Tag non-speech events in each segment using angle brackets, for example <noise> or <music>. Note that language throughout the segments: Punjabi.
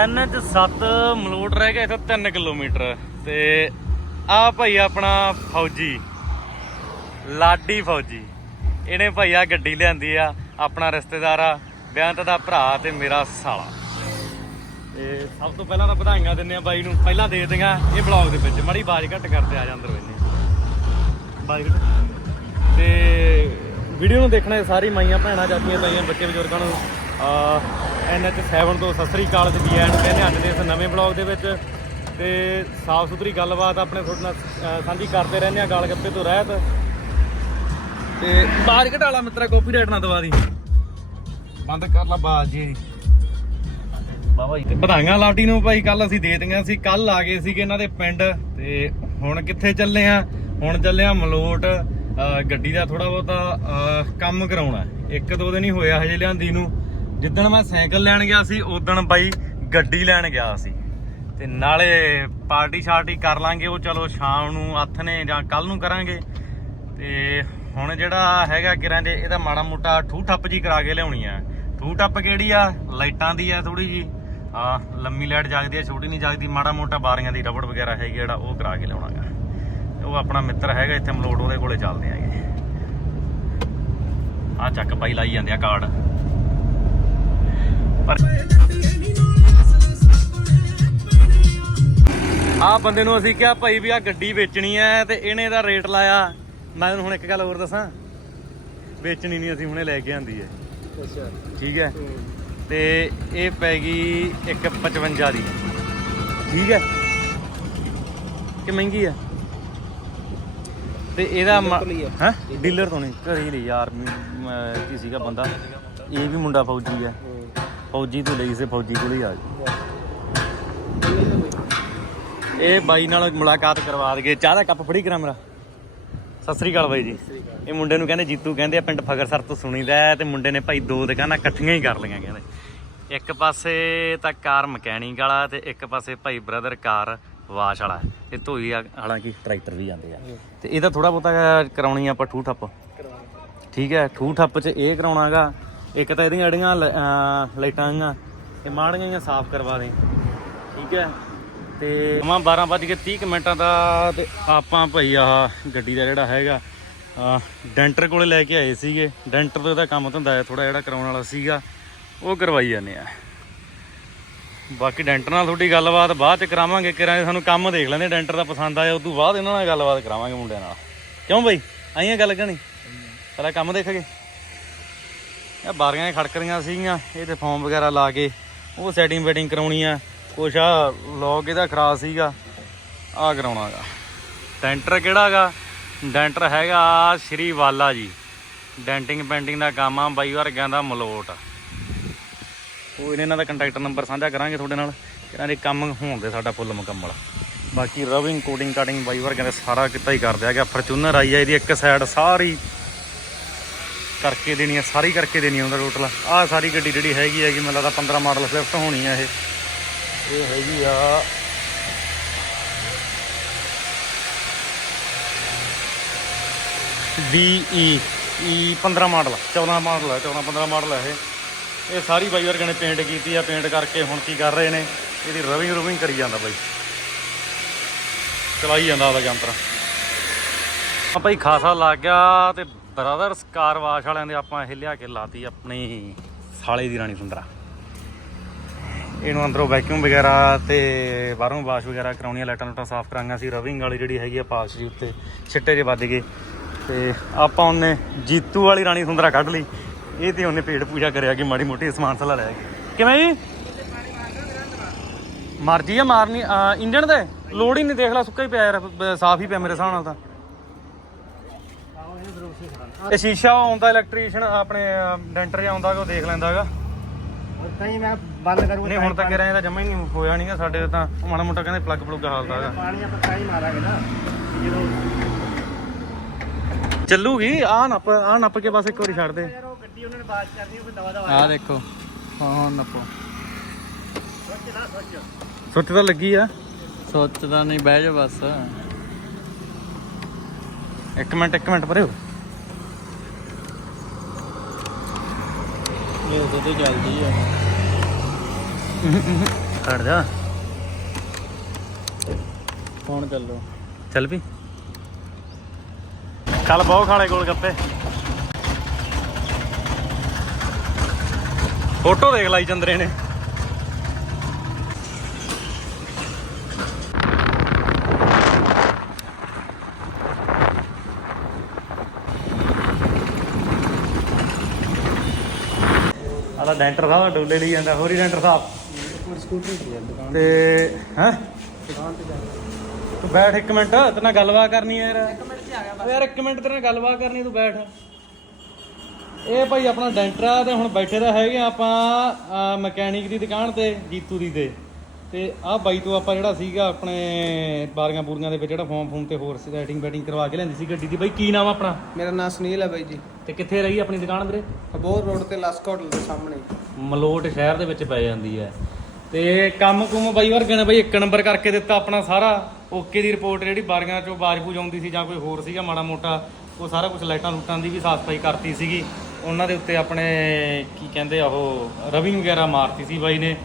ਐਨਐਚ 7 ਮਲੋਟ ਰਹਿ ਗਿਆ ਇੱਥੋਂ 3 ਕਿਲੋਮੀਟਰ। ਤੇ ਆ ਭਾਈ ਆਪਣਾ ਫੌਜੀ, ਲਾਡੀ ਫੌਜੀ। ਇਹਨੇ ਭਾਈ ਆ ਗੱਡੀ ਲਿਆਂਦੀ ਆ, ਆਪਣਾ ਰਿਸ਼ਤੇਦਾਰ ਆ ਬਿਆੰਤ ਦਾ ਭਰਾ ਤੇ ਮੇਰਾ ਸਾਲਾ। ਤੇ ਸਭ ਤੋਂ ਪਹਿਲਾਂ ਤਾਂ ਵਧਾਈਆਂ ਦਿੰਨੇ ਆ ਬਾਈ ਨੂੰ, ਪਹਿਲਾਂ ਦੇ ਦਿਆਂ ਇਹ ਬਲੌਗ ਦੇ ਵਿੱਚ। ਮੜੀ ਆਵਾਜ਼ ਘੱਟ ਕਰਦੇ ਆ ਜਾ ਅੰਦਰ ਵੇਨੇ ਬਾਈ ਤੇ ਵੀਡੀਓ ਨੂੰ ਦੇਖਣਾ ਸਾਰੀ ਮਾਈਆਂ ਭੈਣਾਂ, ਜਾਤੀਆਂ ਤਾਈਆਂ ਬੱਚੇ, ਬਜ਼ੁਰਗਾਂ ਨੂੰ। ਐਨਐਚ 7 ਤੋਂ ਸਤਿ ਸ੍ਰੀ ਅਕਾਲ ਜੀ ਆਇਆਂ ਨੂੰ ਕਹਿੰਦੇ ਅੱਜ ਦੇ ਇਸ ਨਵੇਂ ਬਲੌਗ ਦੇ ਵਿੱਚ ਤੇ ਸਾਫ਼ ਸੁਥਰੀ ਗੱਲਬਾਤ ਆਪਣੇ ਤੁਹਾਡੇ ਨਾਲ ਸਾਂਝੀ ਕਰਦੇ ਰਹਿੰਦੇ ਆ ਗਾਲ ਗੱਪੇ ਤੋਂ ਰਹਿਤ। ਤੇ ਬਾਹਰ ਘਟਾਲਾ ਮਿੱਤਰਾ ਕਾਪੀਰਾਈਟ ਨਾ ਦਵਾ ਦੀ। ਬੰਦ ਕਰ ਲਾ ਬਾਜ ਜੀ। ਬਾਬਾ ਜੀ, ਵਧਾਈਆਂ ਲਾਟੀ ਨੂੰ ਭਾਈ ਕੱਲ ਅਸੀਂ ਦੇ ਦਿੰਗੇ ਸੀ ਕੱਲ ਆ ਗਏ ਸੀਗੇ ਇਹਨਾਂ ਦੇ ਪਿੰਡ। ਤੇ ਹੁਣ ਕਿੱਥੇ ਚੱਲੇ ਆ? ਹੁਣ ਚੱਲੇ ਆ ਮਲੋਟ ਗੱਡੀ ਦਾ ਥੋੜਾ ਬਹੁਤਾ ਕੰਮ ਕਰਾਉਣਾ। ਇੱਕ ਦੋ ਦਿਨ ਹੀ ਹੋਇਆ ਹਜੇ ਲਿਆਂਦੀ ਨੂੰ। ਜਿੱਦਣ ਮੈਂ ਸਾਈਕਲ ਲੈਣ ਗਿਆ ਸੀ, ਉਦੋਂ ਬਾਈ ਗੱਡੀ ਲੈਣ ਗਿਆ ਸੀ। ਤੇ ਨਾਲੇ ਪਾਰਟੀ ਸ਼ਾਰਟੀ ਕਰ ਲਾਂਗੇ, ਉਹ ਚਲੋ ਸ਼ਾਮ ਨੂੰ ਹੱਥ ਨੇ ਜਾਂ ਕੱਲ ਨੂੰ ਕਰਾਂਗੇ। ਤੇ ਹੁਣ ਜਿਹੜਾ ਹੈਗਾ ਕਿਰਾਂ ਦੇ ਇਹਦਾ ਮਾੜਾ ਮੋਟਾ ਠੂ ਠੱਪ ਜੀ ਕਰਾ ਕੇ ਲਿਆਉਣੀ ਆ। ਠੂ ਠੱਪ ਕਿਹੜੀ ਆ? ਲਾਈਟਾਂ ਦੀ ਆ ਥੋੜੀ ਜੀ। ਆ ਲੰਮੀ ਲਾਈਟ ਜਗਦੀ ਆ, ਛੋਟੀ ਨਹੀਂ ਜਗਦੀ, ਮਾੜਾ ਮੋਟਾ ਬਾਰੀਆਂ ਦੀ ਰਬੜ ਵਗੈਰਾ ਹੈਗੀ ਜਿਹੜਾ, ਉਹ ਕਰਾ ਕੇ ਲਿਆਉਣਾਗਾ ਉਹ ਆਪਣਾ ਮਿੱਤਰ ਹੈਗਾ ਇੱਥੇ ਮਲੋਟ, ਉਹਦੇ ਕੋਲੇ ਚੱਲਦੇ ਆਗੇ। ਆ ਚੱਕ ਪਾਈ ਲਾਈ ਜਾਂਦੇ ਆ ਕਾਰਡ। ਆ ਬੰਦੇ ਨੂੰ ਅਸੀਂ ਕਿਹਾ ਭਾਈ ਵੀ ਆ ਗੱਡੀ ਵੇਚਣੀ ਐ ਤੇ ਇਹਨੇ ਇਹਦਾ ਰੇਟ ਲਾਇਆ। ਮੈਂ ਤੁਹਾਨੂੰ ਹੁਣ ਇੱਕ ਗੱਲ ਹੋਰ ਦੱਸਾਂ। ਵੇਚਣੀ ਨਹੀਂ ਅਸੀਂ ਹੁਣੇ ਲੈ ਕੇ ਆਂਦੀ ਐ। ਅੱਛਾ। ਠੀਕ ਹੈ। ਤੇ ਇਹ ਪੈ ਗਈ 155 ਦੀ। ਠੀਕ ਹੈ ਕਿ ਮਹਿੰਗੀ ਆ ਤੇ ਇਹਦਾ? ਹੈ ਡੀਲਰ ਤੋਂ ਨਹੀਂ ਘਰੇ ਲਈ ਯਾਰ ਕੀ ਸੀਗਾ ਬੰਦਾ? ਇਹ ਵੀ ਮੁੰਡਾ ਫੌਜੀ ਹੈ। ਫੌਜੀ ਤੋਂ ਲਈ ਸੀ ਫੌਜੀ ਕੋਲ ਹੀ ਆ ਗਈ ਇਹ ਬਾਈ ਨਾਲ ਮੁਲਾਕਾਤ ਕਰਵਾ ਦਗੇ ਚਾਹ ਦਾ ਕੱਪ ਫੜੀ ਕਰਾਂ ਮੇਰਾ? ਸਤਿ ਸ੍ਰੀ ਅਕਾਲ ਬਾਈ ਜੀ। ਇਹ ਮੁੰਡੇ ਨੂੰ ਕਹਿੰਦੇ ਜੀਤੂ ਕਹਿੰਦੇ ਆ ਪਿੰਡ ਫਗਰਸਰ ਤੋਂ ਸੁਣੀਦਾ ਤੇ ਮੁੰਡੇ ਨੇ ਭਾਈ ਦੋ ਦੁਕਾਨਾਂ ਇਕੱਠੀਆਂ ਹੀ ਕਰ ਲਈਆਂ ਕਹਿੰਦੇ। ਇੱਕ ਪਾਸੇ ਤਾਂ ਕਾਰ ਮਕੈਨਿਕ ਵਾਲਾ ਤੇ ਇੱਕ ਪਾਸੇ ਭਾਈ ਬ੍ਰਦਰ ਕਾਰ ਵਾਸ਼ ਵਾਲਾ। ਤੇ ਧੋਈ ਆ- ਹਾਲਾਂਕਿ ਟਰੈਕਟਰ ਵੀ ਜਾਂਦੇ ਆ। ਤੇ ਇਹਦਾ ਥੋੜਾ ਬਹੁਤਾ ਕਰਾਉਣੀ ਆ ਆਪਾਂ ਠੂ ਠੱਪ ਠੀਕ ਹੈ ਠੂ ਠੱਪ ਚ ਇਹ ਕਰਾਉਣਾਗਾ ਇੱਕ ਤਾਂ ਇਹਦੀਆਂ ਜਿਹੜੀਆਂ ਲਾਈਟਾਂ ਆਈਆਂ, ਇਹ ਮਾੜੀਆਂ ਜਿਹੀਆਂ ਸਾਫ਼ ਕਰਵਾ ਦੇ ਠੀਕ ਹੈ? ਤੇ ਮਾ 12 ਵੱਜ ਕੇ 30 ਕੁ ਮਿੰਟਾਂ ਦਾ, ਤੇ ਆਪਾਂ ਭਾਈ ਆਹ ਗੱਡੀ ਦਾ ਜਿਹੜਾ ਹੈਗਾ ਡੈਂਟਰ ਕੋਲੇ ਲੈ ਕੇ ਆਏ ਸੀਗੇ। ਡੈਂਟਰ ਦਾ ਇਹਦਾ ਕੰਮ ਧੰਦਾ ਹੈ ਥੋੜਾ ਜਿਹੜਾ ਕਰਾਉਣ ਵਾਲਾ ਸੀਗਾ, ਉਹ ਕਰਵਾਈ ਜਾਂਦੇ ਆ। ਬਾਕੀ ਡੈਂਟਰ ਨਾਲ ਤੁਹਾਡੀ ਗੱਲਬਾਤ ਬਾਅਦ ਚ ਕਰਾਵਾਂਗੇ ਕਿਰਾਂ ਸਾਨੂੰ ਕੰਮ ਦੇਖ ਲੈਂਦੇ, ਡੈਂਟਰ ਦਾ ਪਸੰਦ ਆਇਆ ਉਸ ਤੋਂ ਬਾਅਦ ਇਹਨਾਂ ਨਾਲ ਗੱਲਬਾਤ ਕਰਾਵਾਂਗੇ ਮੁੰਡਿਆਂ ਨਾਲ। ਕਿਉਂ ਬਈ? ਆਈਆਂ ਗੱਲ ਕਰਨੀ ਪਹਿਲਾਂ ਕੰਮ ਦੇਖ ਗਏ ਇਹ ਬਾਰੀਆਂ ਖੜਕ ਖੜਕਰੀਆਂ ਸੀਗੀਆਂ, ਇਹ ਤੇ ਫਾਰਮ ਵਗੈਰਾ ਲਾ ਕੇ, ਉਹ ਸੈਟਿੰਗ ਵੈਟਿੰਗ ਕਰਾਉਣੀ ਆ। ਕੁਛ ਆ ਲੌਗ ਇਹਦਾ ਖਰਾਬ ਸੀਗਾ ਆ ਕਰਾਉਣਾਗਾ ਡੈਂਟਰ ਕਿਹੜਾਗਾ ਡੈਂਟਰ ਹੈਗਾ ਸ਼੍ਰੀ ਵਾਲਾ ਜੀ। ਡੈਂਟਿੰਗ ਪੈਂਟਿੰਗ ਦਾ ਕੰਮ ਆ, ਬਾਈ ਵਰਗਿਆਂ ਦਾ ਮਲੋਟ। ਉਹ ਇਹਨਾਂ ਦਾ ਕੰਟੈਕਟ ਨੰਬਰ ਸਾਂਝਾ ਕਰਾਂਗੇ ਤੁਹਾਡੇ ਨਾਲ। ਇਹਨਾਂ ਦੇ ਕੰਮ ਹੋਣ ਦੇ ਸਾਡਾ ਫੁੱਲ ਮੁਕੰਮਲ। ਬਾਕੀ ਰਵਿੰਗ ਕੋਡਿੰਗ ਕਟਿੰਗ ਬਾਈ ਵਰਗਿਆਂ ਦਾ ਸਾਰਾ ਕਿੱਤਾ ਹੀ ਕਰਦੇ ਹੈਗਾ ਫਰਚੂਨਰ ਆਈ ਆ, ਇਹਦੀ ਇੱਕ ਸਾਈਡ ਸਾਰੀ ਕਰਕੇ ਦੇਣੀ ਆ, ਸਾਰੀ ਕਰਕੇ ਦੇਣੀ ਆ ਉਹਦਾ ਟੋਟਲ ਆ ਸਾਰੀ ਗੱਡੀ ਜਿਹੜੀ ਹੈਗੀ ਹੈਗੀ ਮੈਨੂੰ ਲੱਗਦਾ 15 ਮਾਡਲ ਸਵਿਫਟ ਹੋਣੀ ਆ ਇਹ। ਇਹ ਹੈਗੀ ਆ। DE E 15 ਮਾਡਲ 14 ਮਾਡਲ ਹੈ 14 15 ਮਾਡਲ ਹੈ ਇਹ। ਇਹ ਸਾਰੀ ਬਾਈ ਵਰਗਿਆਂ ਨੇ ਪੇਂਟ ਕੀਤੀ ਆ ਪੇਂਟ ਕਰਕੇ ਹੁਣ ਕੀ ਕਰ ਰਹੇ ਨੇ, ਇਹਦੀ ਰਵਿੰਗ ਰਵਿੰਗ ਕਰੀ ਜਾਂਦਾ ਬਾਈ। ਚਲਾਈ ਜਾਂਦਾ ਉਹਦਾ ਯੰਤਰ ਆ ਭਾਈ ਖਾਸਾ ਲੱਗ ਗਿਆ ਤੇ ਬ੍ਰਦਰਸ ਕਾਰ ਵਾਸ਼ ਵਾਲਿਆਂ ਦੇ ਆਪਾਂ ਇਹ ਲਿਆ ਕੇ ਲਾਤੀ ਆਪਣੀ ਸਾਲੇ ਦੀ ਰਾਣੀ ਸੁੰਦਰਾ। ਇਹਨੂੰ ਅੰਦਰੋਂ ਵੈਕਿਊਮ ਵਗੈਰਾ ਤੇ ਬਾਹਰੋਂ ਵਾਸ਼ ਵਗੈਰਾ ਕਰਾਉਣੀਆਂ, ਲਾਈਟਾਂ ਲੂਟਾਂ ਸਾਫ਼ ਕਰਾਂਗਾ ਸੀ। ਰਵਿੰਗ ਵਾਲੀ ਜਿਹੜੀ ਹੈਗੀ ਆ ਪਾਸ ਜੀ ਉੱਤੇ ਛਿੱਟੇ ਜੇ ਵੱਜ ਗਏ। ਤੇ ਆਪਾਂ ਉਹਨੇ ਜੀਤੂ ਵਾਲੀ ਰਾਣੀ ਸੁੰਦਰਾ ਕੱਢ ਲਈ। ਇਹ ਤੇ ਉਹਨੇ ਪੇਟ ਪੂਜਾ ਕਰਿਆ ਕਿ ਮਾੜੀ ਮੋਟੀ ਸਮਾਨ ਸਲਾ ਲੈ ਗਏ ਕਿਵੇਂ ਜੀ? ਮਰਜ਼ੀ ਆ ਮਾਰਨੀ ਇੰਜਣ ਤੇ ਲੋੜ ਹੀ ਨਹੀਂ, ਦੇਖ ਲੈ, ਸੁੱਕਾ ਹੀ ਪਿਆ ਯਾਰ ਸਾਫ਼ ਹੀ ਪਿਆ ਮੇਰੇ ਹਿਸਾਬ ਨਾਲ ਤਾਂ। ਇਹ ਸ਼ੀਸ਼ਾ ਆਉਂਦਾ ਇਲੈਕਟ੍ਰੀਸ਼ੀਅਨ ਆਪਣੇ ਡੈਂਟਰ ਜਿਹਾ ਆਉਂਦਾ ਉਹ ਦੇਖ ਲੈਂਦਾਗਾ ਕਹੀਂ ਮੈਂ ਬੰਦ ਕਰੂੰਗਾ ਨਹੀਂ ਹੁਣ ਤੱਕ ਇਹਦਾ ਜਮਾ ਹੀ ਨਹੀਂ ਹੋਇਆ ਨਹੀਂਗਾ ਸਾਡੇ ਤਾਂ ਮਾੜਾ ਮੋਟਾ ਕਹਿੰਦੇ ਪਲੱਗ ਪਲੁੱਗ ਹਾਲਦਾ ਹੈਗਾ ਪਾਣੀ ਆਪਾਂ ਤਾਂ ਹੀ ਮਾਰਾਂਗੇ ਨਾ। ਜਦੋਂ ਚੱਲੂਗੀ ਆ ਨੱਪ ਆ ਨੱਪ ਕੇ ਬਸ ਇੱਕ ਵਾਰੀ ਛੱਡ ਦੇ। ਯਾਰ ਉਹ ਗੱਡੀ ਉਹਨਾਂ ਨੇ ਬਾਤ ਕਰਨੀ ਉਹ ਦਵਾ ਦਵਾ ਆ ਦੇਖੋ ਹਾਂ ਹਾਂ ਨੱਪੋ। ਸੋਚ ਨਾ ਸੋਚ। ਸੁੱਚ ਤਾਂ ਲੱਗੀ ਆ। ਸੋਚਦਾ ਨਹੀਂ ਬਹਿ ਜਾ ਬਸ। ਇੱਕ ਮਿੰਟ ਇੱਕ ਮਿੰਟ ਪਰੇ ਹੋ। ਇਹ ਉਦੋਂ ਤੇ ਚੱਲਦੀ ਆ। ਖੜ ਜਾ ਕੌਣ ਚੱਲੋ। ਚੱਲ ਵੀ। ਕੱਲ ਬਹੁਤ ਖਾਲੇ ਗੋਲ ਗੱਪੇ। ਫੋਟੋ ਦੇਖ ਲਈ ਚੰਦਰੇ ਨੇ। ਆਲਾ ਡੈਂਟਰ ਸਾਹਿਬ ਡੋਲੇ ਲਈ ਜਾਂਦਾ, ਹੋਰੀ ਡੈਂਟਰ ਸਾਹਿਬ। ਸਕੂਟਰੀ ਤੇ ਦੁਕਾਨ ਤੇ ਹੈ? ਦੁਕਾਨ ਤੇ ਤੂੰ ਬੈਠ ਇੱਕ ਮਿੰਟ, ਤੇਰੇ ਨਾਲ ਗੱਲਬਾਤ ਕਰਨੀ ਹੈ ਯਾਰ। ਇੱਕ ਮਿੰਟ ਤੇ ਆ ਗਿਆ ਯਾਰ, ਇੱਕ ਮਿੰਟ ਤੇਰੇ ਨਾਲ ਗੱਲਬਾਤ ਕਰਨੀ ਤੂੰ ਬੈਠ। ਇਹ ਭਾਈ ਆਪਣਾ ਡੈਂਟਰਾ ਤੇ ਹੁਣ ਬੈਠੇ ਤਾਂ ਹੈਗੇ ਆਪਾਂ ਮਕੈਨਿਕ ਦੀ ਦੁਕਾਨ ਤੇ, ਜੀਤੂ ਦੀ ਤੇ। ਤੇ ਆਹ ਬਾਈ ਤੋਂ ਆਪਾਂ ਜਿਹੜਾ ਸੀਗਾ ਆਪਣੇ ਬਾਰੀਆਂ ਬੂਰੀਆਂ ਦੇ ਵਿੱਚ ਜਿਹੜਾ ਫਾਰਮ ਫੂਮ ਤੇ ਹੋਰ ਸੈਟਿੰਗ ਬੈਟਿੰਗ ਕਰਵਾ ਕੇ ਲੈਂਦੀ ਸੀ ਗੱਡੀ ਦੀ। ਬਾਈ ਕੀ ਨਾਮ ਆ ਆਪਣਾ? ਮੇਰਾ ਨਾਮ ਸੁਨੀਲ ਹੈ ਬਾਈ ਜੀ। ਤੇ ਕਿੱਥੇ ਰਹੀ ਆਪਣੀ ਦੁਕਾਨ ਵੀਰੇ? ਅਬੋਰ ਰੋਡ ਤੇ ਲਸਕ ਹੋਟਲ ਦੇ ਸਾਹਮਣੇ। ਮਲੋਟ ਸ਼ਹਿਰ ਦੇ ਵਿੱਚ ਪੈ ਜਾਂਦੀ ਹੈ। ਤੇ ਕੰਮ ਕੁਮ ਬਾਈ ਵਰਗੇ ਨੇ ਬਾਈ ਇੱਕ ਨੰਬਰ ਕਰਕੇ ਦਿੱਤਾ ਆਪਣਾ ਸਾਰਾ। ਓਕੇ ਦੀ ਰਿਪੋਰਟ ਜਿਹੜੀ ਬਾਰੀਆਂ ਚੋਂ ਬਾਜਬੂਜ ਆਉਂਦੀ ਸੀ ਜਾਂ ਕੋਈ ਹੋਰ ਸੀਗਾ ਮਾੜਾ ਮੋਟਾ ਉਹ ਸਾਰਾ ਕੁਝ ਲਾਈਟਾਂ ਲੂਟਾਂ ਦੀ ਵੀ ਸਾਫ਼ ਸਫ਼ਾਈ ਕਰਤੀ ਸੀਗੀ। ਉਹਨਾਂ ਦੇ ਉੱਤੇ ਆਪਣੇ ਕੀ ਕਹਿੰਦੇ ਆ ਉਹ ਰਵਿੰਗ ਵਗੈਰਾ ਮਾਰਤੀ ਸੀ ਬਾਈ ਨੇ।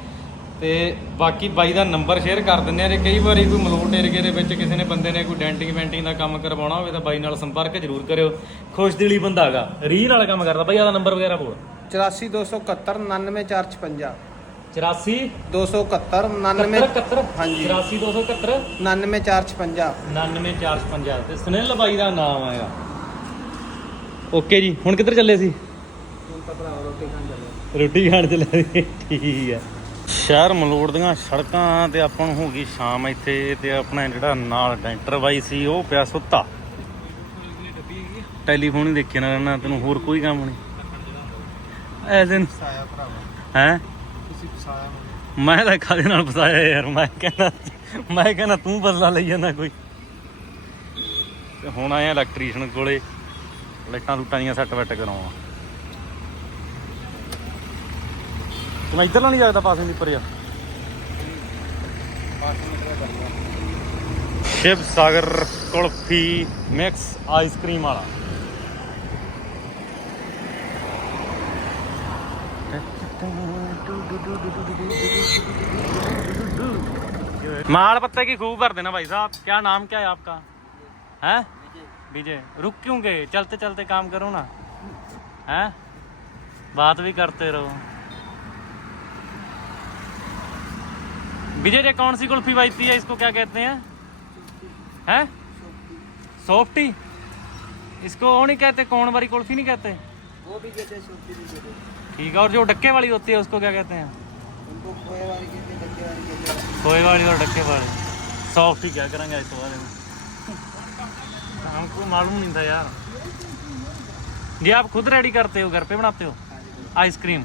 ਤੇ ਬਾਕੀ ਬਾਈ ਦਾ ਨੰਬਰ ਸ਼ੇਅਰ ਕਰ ਦਿੰਦੇ ਆ ਜੇ ਕਈ ਵਾਰੀ ਕੋਈ ਮਲੋਟ ਏਰੀਏ ਦੇ ਵਿੱਚ ਕਿਸੇ ਨੇ ਬੰਦੇ ਨੇ ਕੋਈ ਡੈਂਟਿੰਗ ਵੈਂਟਿੰਗ ਦਾ ਕੰਮ ਕਰਵਾਉਣਾ ਹੋਵੇ ਤਾਂ ਬਾਈ ਨਾਲ ਸੰਪਰਕ ਜ਼ਰੂਰ ਕਰਿਓ। ਖੁਸ਼ਦਿਲੀ ਬੰਦਾ ਹੈਗਾ। ਰੀਲ ਵਾਲਾ ਕੰਮ ਕਰਦਾ। ਬਾਈ ਆਦਾ ਨੰਬਰ ਵਗੈਰਾ ਬੋਲ 84271 99456 84 271 99 71 ਹਾਂਜੀ। 84271 99456 99455 ਤੇ ਸੁਨੀਲ ਬਾਈ ਦਾ ਨਾਮ ਆਇਆ। ਓਕੇ ਜੀ ਹੁਣ ਕਿੱਧਰ ਚੱਲੇ ਸੀ? ਹੁਣ ਤਾਂ ਭਰਾ ਰੋਟੀ ਖਾਣ ਚੱਲੇ। ਰੋਟੀ ਖਾਣ ਚੱਲੇ ਠੀਕ ਹੈ ਸ਼ਹਿਰ ਮਲੋੜ ਦੀਆਂ ਸੜਕਾਂ ਤੇ ਆਪਾਂ ਨੂੰ ਹੋ ਗਈ ਸ਼ਾਮ ਇੱਥੇ ਤੇ ਆਪਣਾ ਜਿਹੜਾ ਨਾਲ ਡੈਂਟਰ ਬਾਈ ਸੀ ਉਹ ਪਿਆ ਸੁੱਤਾ। ਟੈਲੀਫੋਨ ਹੀ ਦੇਖਿਆ ਨਾ ਰਹਿਣਾ ਤੈਨੂੰ ਹੋਰ ਕੋਈ ਕੰਮ ਨਹੀਂ। ਐਸੇ ਫਸਾਇਆ ਭਰਾਵਾ। ਹੈ? ਮੈਂ ਤਾਂ ਕਾਦੇ ਨਾਲ ਫਸਾਇਆ ਯਾਰ? ਮੈਂ ਕਹਿੰਦਾ ਮੈਂ ਕਹਿੰਦਾ ਤੂੰ ਬਦਲਾ ਲਈ ਜਾਂਦਾ ਕੋਈ। ਤੇ ਹੁਣ ਆਇਆ ਇਲੈਕਟ੍ਰੀਸ਼ੀਅਨ ਕੋਲੇ। ਲਾਈਟਾਂ ਲੂਟਾਂ ਦੀਆਂ ਸੈੱਟ ਵੈਟ ਕਰਾਉਣਾ। ਤੂੰ ਇੱਧਰ ਨਾਲ ਨਹੀਂ ਜਾਂਦਾ ਪਾਸੇ ਦੀ ਉੱਪਰ ਜਾ 5 ਮਿੰਟ ਦਾ ਕਰੂੰਗਾ ਸ਼ਿਵ ਸਾਗਰ ਕੁਲਫੀ ਮਿਕਸ ਆਈਸਕ੍ਰੀਮ ਵਾਲਾ माल पत्ते की खूब भर देना भाई साहब क्या नाम क्या है आपका है विजय रुक क्यों गए चलते चलते काम करो ना है बात भी करते रहो विजय जी कौन सी कुल्फी बजती है? इसको क्या कहते हैं? हैं? सॉफ्टी इसको वो नहीं कहते कौन वाली कुल्फी नहीं कहते? वो भी कहते हैं हैं। ठीक है और जो डक्के वाली होती है उसको क्या कहते हैं? खोए वाली हैं हैं। और डक्के वाली। सॉफ्ट ही क्या करेंगे इसके बारे में? हमको मालूम नहीं था यार। ये आप खुद रेडी करते हो घर पे बनाते हो? आइसक्रीम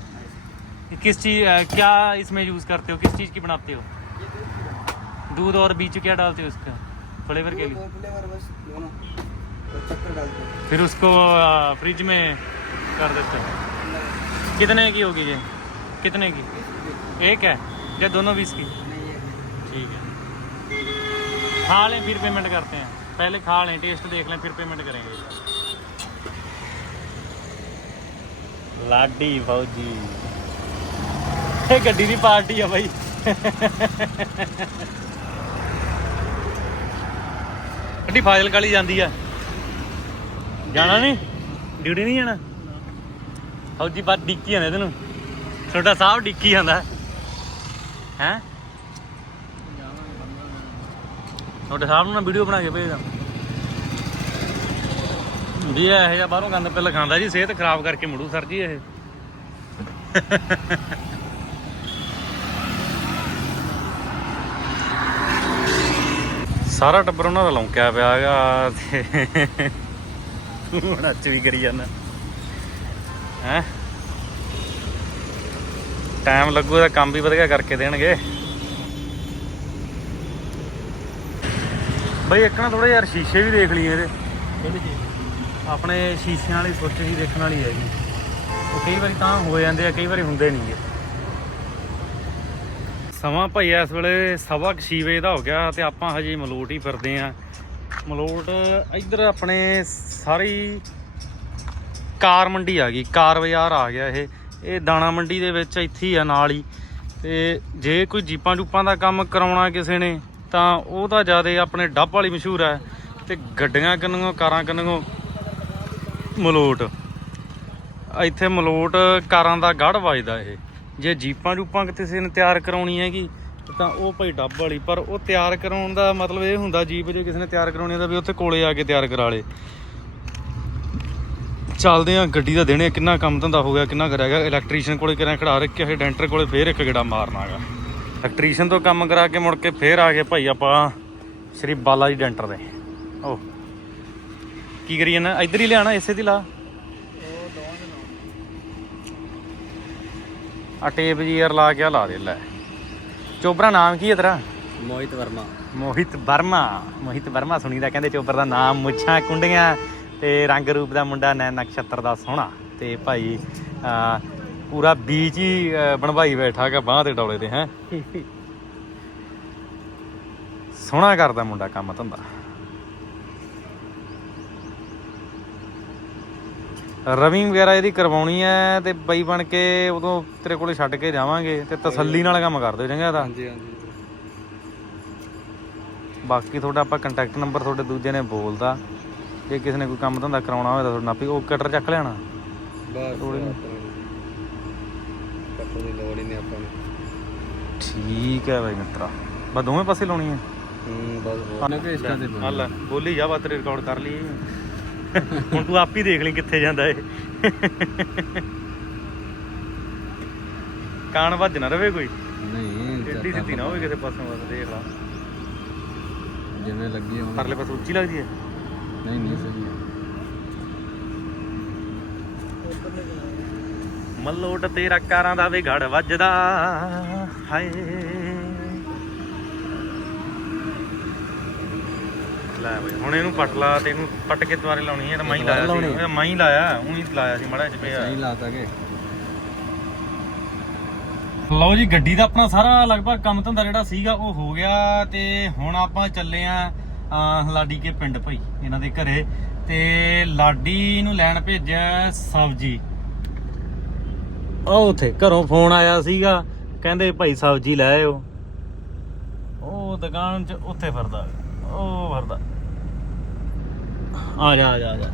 किस चीज़ क्या इसमें यूज़ करते हो? किस चीज़ की बनाते हो? दूध और बीच क्या डालते हो उसका? फ्लेवर के लिए। फिर उसको फ्रिज में कर देते हैं। कितने की होगी ये? कितने की? एक है? या दोनों बीस की? ठीक है। खा लें फिर पेमेंट करते हैं। पहले खा लें टेस्ट देख लें फिर पेमेंट करेंगे। लाडी भाजी ये गड्डी की पार्टी है भाई। <laughs> ਗੱਡੀ ਫਾਜ਼ਲ ਕਾਲੀ ਜਾਂਦੀ ਆ। ਜਾਣਾ ਨਹੀਂ? ਡਿਊਟੀ ਨਹੀਂ ਜਾਣਾ? ਫੌਜੀ ਬਾਤ ਡਿੱਕੀ ਜਾਂਦੇ ਤੈਨੂੰ। ਛੋਟਾ ਸਾਹਿਬ ਡਿੱਕੀ ਜਾਂਦਾ। ਹੈ? ਤੁਹਾਡੇ ਸਾਹਿਬ ਨੂੰ ਨਾ ਵੀਡੀਓ ਬਣਾ ਕੇ ਭੇਜਦਾ। ਵੀ ਇਹ ਜਿਹਾ ਬਾਹਰੋਂ ਗੰਦ ਪਿੱਲ ਖਾਂਦਾ ਜੀ, ਸਿਹਤ ਖਰਾਬ ਕਰਕੇ ਮੁੜੂ ਸਰ ਜੀ ਇਹ। ਸਾਰਾ ਟੱਬਰ ਉਹਨਾਂ ਦਾ ਲੌਂਕਿਆ ਪਿਆ ਹੈਗਾ ਤੇ ਹੁਣ ਅੱਜ ਵੀ ਕਰੀ ਜਾਂਦਾ। ਹੈ? ਟਾਈਮ ਲੱਗੂ ਤਾਂ ਕੰਮ ਵੀ ਵਧੀਆ ਕਰਕੇ ਦੇਣਗੇ। ਬਈ ਇੱਕ ਨਾ ਥੋੜਾ ਯਾਰ ਸ਼ੀਸ਼ੇ ਵੀ ਦੇਖ ਲਈਏ ਇਹਦੇ। ਆਪਣੇ ਸ਼ੀਸ਼ਿਆਂ ਵਾਲੀ ਸੁੱਚ ਵੀ ਦੇਖਣ ਵਾਲੀ ਹੈਗੀ। ਉਹ ਕਈ ਵਾਰੀ ਤਾਂ ਹੋ ਜਾਂਦੇ ਆ ਕਈ ਵਾਰੀ ਹੁੰਦੇ ਨਹੀਂ ਸਮਾਂ ਭਾਈ ਇਸ ਵੇਲੇ ਸਵਾ ਕੁ ਛੇ ਵਜੇ ਦਾ ਹੋ ਗਿਆ ਤੇ ਆਪਾਂ ਹਜੇ ਮਲੋਟ ਹੀ ਫਿਰਦੇ ਆ ਮਲੋਟ ਇੱਧਰ ਆਪਣੇ ਸਾਰੀ ਕਾਰ ਮੰਡੀ ਆ ਗਈ, ਕਾਰ ਬਾਜ਼ਾਰ ਆ ਗਿਆ ਇਹ। ਇਹ ਦਾਣਾ ਮੰਡੀ ਦੇ ਵਿੱਚ ਇੱਥੇ ਹੀ ਆ ਨਾਲ ਹੀ। ਤੇ ਜੇ ਕੋਈ ਜੀਪਾਂ ਜੂਪਾਂ ਦਾ ਕੰਮ ਕਰਾਉਣਾ ਕਿਸੇ ਨੇ, ਤਾਂ ਉਹ ਤਾਂ ਜ਼ਿਆਦਾ ਆਪਣੇ ਡੱਬ ਵਾਲੀ ਮਸ਼ਹੂਰ ਹੈ ਤੇ ਗੱਡੀਆਂ ਕੰਨੋਂ ਕਾਰਾਂ ਕੰਨੋਂ ਮਲੋਟ। ਇੱਥੇ ਮਲੋਟ ਕਾਰਾਂ ਦਾ ਗੜ ਵੱਜਦਾ ਇਹ। ਜੇ ਜੀਪਾਂ ਜੂਪਾਂ ਕਿਸੇ ਨੇ ਤਿਆਰ ਕਰਾਉਣੀ ਹੈਗੀ, ਤਾਂ ਉਹ ਭਾਈ ਡੱਬ ਵਾਲੀ, ਪਰ ਉਹ ਤਿਆਰ ਕਰਾਉਣ ਦਾ ਮਤਲਬ ਇਹ ਹੁੰਦਾ ਜੀਪ ਜੇ ਕਿਸੇ ਨੇ ਤਿਆਰ ਕਰਾਉਣੀ ਹੈ ਤਾਂ ਵੀ ਉੱਥੇ ਕੋਲੇ ਆ ਕੇ ਤਿਆਰ ਕਰਾ ਲੇ। ਚੱਲਦੇ ਆ ਗੱਡੀ ਦਾ ਦੇਣੇ, ਕਿੰਨਾ ਕੰਮ ਧੰਦਾ ਹੋ ਗਿਆ, ਕਿੰਨਾ ਕਰਿਆ ਗਿਆ ਇਲੈਕਟ੍ਰੀਸ਼ੀਅਨ ਕੋਲੇ ਕਿਰਾਂ ਖੜਾ ਰੱਖਿਆ ਹੈ ਡੈਂਟਰ ਕੋਲੇ ਫੇਰ ਇੱਕ ਗੇੜਾ ਮਾਰਨਾ ਹੈਗਾ। ਇਲੈਕਟ੍ਰੀਸ਼ੀਅਨ ਤੋਂ ਕੰਮ ਕਰਾ ਕੇ ਮੁੜ ਕੇ ਫੇਰ ਆ ਗਏ ਭਾਈ ਆਪਾਂ, ਸ਼੍ਰੀ ਬਾਲਾ ਜੀ ਡੈਂਟਰ ਦੇ। ਓ ਕੀ ਕਰੀ ਜਾਂਦਾ ਇੱਧਰ ਹੀ ਲਿਆਣਾ ਇਸੇ ਦੀ ਲਾ। ਆ ਟੇਪ ਜੀ ਯਾਰ ਲਾ ਕੇ ਲਾ ਦੇ ਲੈ। ਚੋਬਰਾ ਨਾਮ ਕੀ ਹੈ ਤੇਰਾ? ਮੋਹਿਤ ਵਰਮਾ। ਮੋਹਿਤ ਵਰਮਾ। ਮੋਹਿਤ ਵਰਮਾ ਸੁਣੀਦਾ ਕਹਿੰਦੇ ਚੋਬਰ ਦਾ ਨਾਮ ਮੁੱਛਾਂ ਕੁੰਡੀਆਂ ਤੇ ਰੰਗ ਰੂਪ ਦਾ ਮੁੰਡਾ ਨੈਣ ਨਕਸ਼ਤਰ ਦਾ ਸੋਹਣਾ। ਤੇ ਭਾਈ ਪੂਰਾ ਬੀਚ ਹੀ ਬਣਵਾਈ ਬੈਠਾ ਹੈਗਾ ਬਾਹ ਤੇ ਡੌਲੇ ਤੇ ਹੈ। <laughs> ਸੋਹਣਾ ਕਰਦਾ ਮੁੰਡਾ ਕੰਮ ਧੰਦਾ। ਰਵਿੰਗ ਵਗੈਰਾ ਇਹਦੀ ਕਰਵਾਉਣੀ ਹੈ ਤੇ ਬਈ ਬਣ ਕੇ ਉਦੋਂ ਤੇਰੇ ਕੋਲੇ ਛੱਡ ਕੇ ਜਾਵਾਂਗੇ ਤੇ ਤਸੱਲੀ ਨਾਲ ਕੰਮ ਕਰ ਦਿਓ ਚੰਗਾ ਹਾਂਜੀ ਹਾਂਜੀ। ਬਾਕੀ ਤੁਹਾਡਾ ਆਪਾਂ ਕੰਟੈਕਟ ਨੰਬਰ ਤੁਹਾਡੇ ਦੂਜੇ ਨੇ ਬੋਲਦਾ ਜੇ ਕਿਸੇ ਨੇ ਕੋਈ ਕੰਮ ਧੰਦਾ ਕਰਾਉਣਾ ਹੋਵੇ ਤਾਂ ਤੁਹਾਡਾ ਨਾਪੀ ਉਹ ਕਟਰ ਚੱਕ ਲੈਣਾ। ਠੀਕ ਹੈ ਬਈ ਮਿੱਤਰਾ। ਬਸ ਦੋਵੇਂ ਪਾਸੇ ਲਾਉਣੀ ਹੈ। ਹੂੰ ਬਸ। ਬੋਲ ਬੋਲੀ ਜਾ ਬਾ ਰਿਕਾਰਡ ਕਰ ਲਈ। ਹੁਣ ਤੂੰ ਆਪ ਹੀ ਦੇਖ ਲੈ ਕਿੱਥੇ ਜਾਂਦਾ ਏ ਕਾਣ ਵੱਜ ਨਾ ਰਵੇ ਕੋਈ। ਨਹੀਂ ਸਿੱਧੀ ਸਿੱਧੀ ਨਾ ਹੋਵੇ ਕਿਸੇ ਪਾਸੋਂ ਬਸ ਦੇਖ ਲਾ। ਜਿਵੇਂ ਲੱਗੀ ਹੋਵੇ ਪਰਲੇ ਪਾਸੇ ਉੱਚੀ ਲੱਗਦੀ ਹੈ? ਨਹੀਂ ਨਹੀਂ ਸਹੀ ਹੈ। ਮੱਲੋਟ ਤੇਰਾ ਕਾਰਾਂ ਦਾ ਵਿਗੜ ਵੱਜਦਾ ਹਾਏ। ਲਓ ਜੀ ਗੱਡੀ ਦਾ ਆਪਣਾ ਸਾਰਾ ਲਗਭਗ ਕੰਮ ਧੰਦਾ ਜਿਹੜਾ ਸੀਗਾ ਉਹ ਹੋ ਗਿਆ ਤੇ ਹੁਣ ਆਪਾਂ ਚੱਲੇ ਆ ਲਾਡੀ ਕੇ ਪਿੰਡ ਭਾਈ ਇਹਨਾਂ ਦੇ ਘਰੇ। ਤੇ ਲਾਡੀ ਨੂੰ ਲੈਣ ਭੇਜਿਆ ਸਬਜੀ। ਉਹ ਉਥੇ ਘਰੋਂ ਫੋਨ ਆਇਆ ਸੀਗਾ ਕਹਿੰਦੇ ਭਾਈ ਸਬਜੀ ਲੈ ਆਓ ਉਹ ਦੁਕਾਨ 'ਚ ਉਥੇ ਫਰਦਾ ਉਹ ਫਰਦਾ। ਆ ਜਾ ਆ ਜਾ ਆ ਜਾ।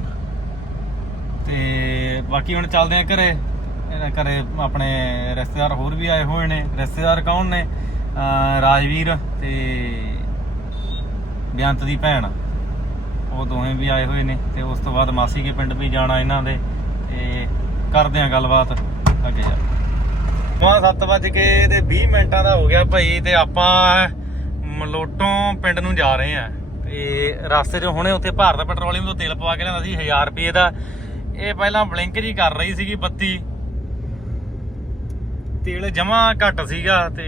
ਤੇ ਬਾਕੀ ਹੁਣ ਚੱਲਦੇ ਆ ਘਰੇ। ਘਰੇ ਆਪਣੇ ਰਿਸ਼ਤੇਦਾਰ ਹੋਰ ਵੀ ਆਏ ਹੋਏ ਨੇ। ਰਿਸ਼ਤੇਦਾਰ ਕੌਣ ਨੇ? ਰਾਜਵੀਰ ਤੇ ਬੇਅੰਤ ਦੀ ਭੈਣ। ਉਹ ਦੋਵੇਂ ਵੀ ਆਏ ਹੋਏ ਨੇ ਤੇ ਉਸ ਤੋਂ ਬਾਅਦ ਮਾਸੀ ਕੇ ਪਿੰਡ ਵੀ ਜਾਣਾ ਇਹਨਾਂ ਦੇ। ਤੇ ਕਰਦੇ ਆ ਗੱਲਬਾਤ ਅੱਗੇ ਜਾ। ਪੌਂ 7 ਵਜ ਕੇ ਤੇ 20 ਮਿੰਟਾਂ ਦਾ ਹੋ ਗਿਆ ਭਾਈ ਤੇ ਆਪਾਂ ਮਲੋਟੋਂ ਪਿੰਡ ਨੂੰ ਜਾ ਰਹੇ ਆ। ਤੇ ਰਸਤੇ 'ਚ ਹੁਣੇ ਉੱਥੇ ਭਾਰਤ ਪੈਟਰੋਲੀਅਮ ਤੋਂ ਤੇਲ ਪਵਾ ਕੇ ਲਿਆਂਦਾ ਸੀ 1000 ਰੁਪਏ ਦਾ। ਇਹ ਪਹਿਲਾਂ ਬਲਿੰਕ ਜੀ ਕਰ ਰਹੀ ਸੀਗੀ ਬੱਤੀ। ਤੇਲ ਜਮਾ ਘੱਟ ਸੀਗਾ ਤੇ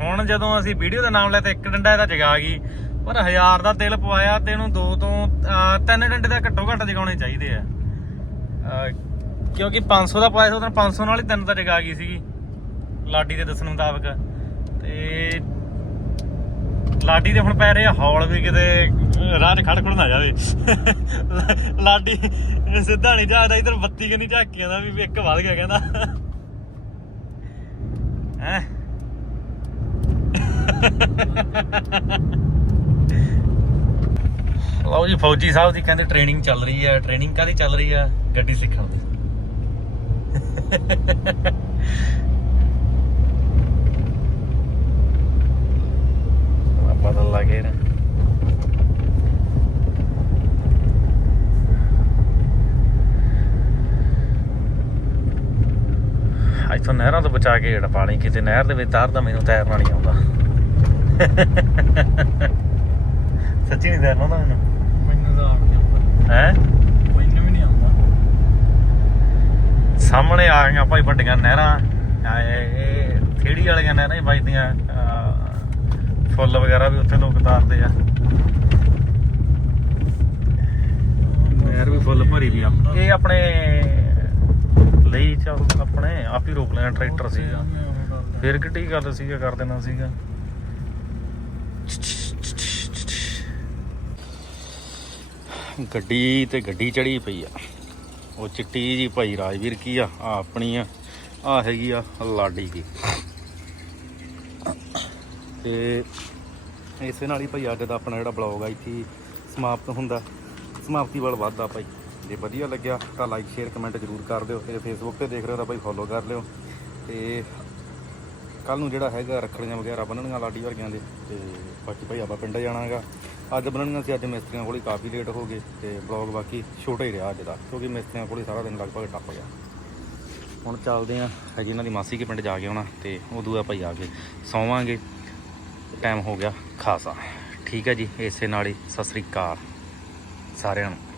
ਹੁਣ ਜਦੋਂ ਅਸੀਂ ਵੀਡੀਓ ਦਾ ਨਾਮ ਲਿਆ ਤਾਂ ਇੱਕ ਡੰਡਾ ਇਹਦਾ ਜਗਾ ਗਈ। ਪਰ 1000 ਦਾ ਤੇਲ ਪਵਾਇਆ ਤੇ ਇਹਨੂੰ ਦੋ ਤੋਂ ਤਿੰਨ ਡੰਡੇ ਦਾ ਘੱਟੋ ਘੱਟ ਜਗਾਉਣੇ ਚਾਹੀਦੇ ਆ। ਅਹ, ਕਿਉਂਕਿ 500 ਦਾ ਪਾਇਆ ਸੀ ਉਹਦੋਂ 500 ਨਾਲ ਹੀ ਤਿੰਨ ਤਾਂ ਜਗਾ ਗਈ ਸੀਗੀ। ਲਾਡੀ ਦੇ ਦੱਸਣ ਮੁਤਾਬਕ। ਤੇ ਲਾਡੀ ਦੇ ਹੁਣ ਪੈ ਰਿਹਾ ਹੌਲ ਵੀ ਕਿਤੇ ਰਾਹ 'ਚ ਖੜ ਖੜ ਨਾ ਜਾਵੇ। ਲਾਡੀ ਸਿੱਧਾ ਨਹੀਂ ਜਾਂਦਾ ਇਧਰ ਬੱਤੀ ਕਿ ਝਾਕੀਆਂ ਦਾ ਵੀ ਇੱਕ ਵੱਧ ਗਿਆ ਕਹਿੰਦਾ। ਹੈ? ਲਓ ਜੀ, ਫੌਜੀ ਸਾਹਿਬ ਦੀ ਕਹਿੰਦੇ ਟ੍ਰੇਨਿੰਗ ਚੱਲ ਰਹੀ ਹੈ ਟ੍ਰੇਨਿੰਗ ਕਾਦੀ ਚੱਲ ਰਹੀ ਹੈ ਗੱਡੀ ਸਿੱਖਣ ਦੀ। ਬਦਲ ਲੱਗੇ ਨੇ ਇੱਥੋਂ ਨਹਿਰਾਂ ਤੋਂ ਬਚਾ ਕੇ ਜਿਹੜਾ ਪਾਣੀ ਕਿਤੇ ਨਹਿਰ ਦੇ ਵਿੱਚ ਤਾਰਦਾ ਮੈਨੂੰ ਤੈਰਨਾ ਨਹੀਂ ਆਉਂਦਾ। ਸੱਚੀ ਨਹੀਂ ਤੈਰਨਾ ਆਉਂਦਾ ਮੈਨੂੰ? ਮੈਨੂੰ ਤਾਂ ਆਪ ਹੈ? ਮੈਨੂੰ ਵੀ ਨਹੀਂ ਆਉਂਦਾ। ਸਾਹਮਣੇ ਆ ਗਈਆਂ ਭਾਈ ਵੱਡੀਆਂ ਨਹਿਰਾਂ। ਇਹ ਥੇੜੀ ਵਾਲੀਆਂ ਨਹਿਰਾਂ ਹੀ ਵੱਜਦੀਆਂ। ਫੁੱਲ ਵਗੈਰਾ ਵੀ ਉੱਥੇ ਲੋਕ ਤਾਰਦੇ ਆ। ਨਹਿਰ ਵੀ ਫੁੱਲ ਭਰੀ ਵੀ ਆ। ਇਹ ਆਪਣੇ ਲਈ ਚੱਲ ਆਪਣੇ ਆਪ ਹੀ ਰੋਕ ਲੈਣਾ ਟਰੈਕਟਰ ਸੀਗਾ। ਫਿਰ ਕਿੱਡੀ ਗੱਲ ਸੀਗਾ ਕਰ ਦੇਣਾ ਸੀਗਾ। ਗੱਡੀ ਤੇ ਗੱਡੀ ਚੜੀ ਪਈ ਆ। ਉਹ ਚਿੱਟੀ ਜੀ ਭਾਈ ਰਾਜਵੀਰ ਕੀ ਆ? ਆ ਆਪਣੀ ਆ। ਆ ਹੈਗੀ ਆ ਲਾਡੀ ਕੀ ਤੇ ਇਸੇ ਨਾਲ ਹੀ ਭਾਈ ਅੱਜ ਦਾ ਆਪਣਾ ਜਿਹੜਾ ਬਲੌਗ ਆ, ਇੱਥੇ ਸਮਾਪਤ ਹੁੰਦਾ। ਸਮਾਪਤੀ ਵੱਲ ਵੱਧਦਾ ਭਾਈ। ਜੇ ਵਧੀਆ ਲੱਗਿਆ ਤਾਂ ਲਾਈਕ ਸ਼ੇਅਰ ਕਮੈਂਟ ਜ਼ਰੂਰ ਕਰ ਦਿਓ। ਤੇ ਫੇਸਬੁੱਕ ਤੇ ਦੇਖ ਰਹੇ ਹੋ ਤਾਂ ਭਾਈ ਫੋਲੋ ਕਰ ਲਿਓ। ਤੇ ਕੱਲ ਨੂੰ ਜਿਹੜਾ ਹੈਗਾ ਰੱਖੜੀਆਂ ਵਗੈਰਾ ਬੰਨਣੀਆਂ ਲਾਡੀ ਵਰਗਿਆਂ ਦੇ, ਤੇ ਬਾਕੀ ਭਾਈ ਆਪਾਂ ਪਿੰਡ ਜਾਣਾਗਾ। ਅੱਜ ਬੰਨਣੀਆਂ ਸੀ, ਅੱਜ ਮਿਸਤਰੀਆਂ ਕੋਲ ਹੀ ਕਾਫੀ ਲੇਟ ਹੋ ਗਏ ਤੇ ਬਲੌਗ ਬਾਕੀ ਛੋਟਾ ਹੀ ਰਿਹਾ ਅੱਜ ਦਾ, ਕਿਉਂਕਿ ਮਿਸਤਰੀਆਂ ਕੋਲ ਹੀ ਸਾਰਾ ਦਿਨ ਲਗਭਗ ਟੱਪ ਗਿਆ। ਹੁਣ ਚੱਲਦੇ ਆਂ ਹਜੇ ਇਹਨਾਂ ਦੀ ਮਾਸੀ ਕੇ ਪਿੰਡ ਜਾ ਕੇ ਆਉਣਾ, ਤੇ ਉਦੋਂ ਆ ਭਾਈ ਆ ਕੇ ਸੌਵਾਂਗੇ। ਟਾਈਮ ਹੋ ਗਿਆ ਖਾਸਾ। ਠੀਕ ਹੈ ਜੀ, ਇਸੇ ਨਾਲ ਹੀ ਸਤਿ ਸ੍ਰੀ ਅਕਾਲ ਸਾਰਿਆਂ ਨੂੰ।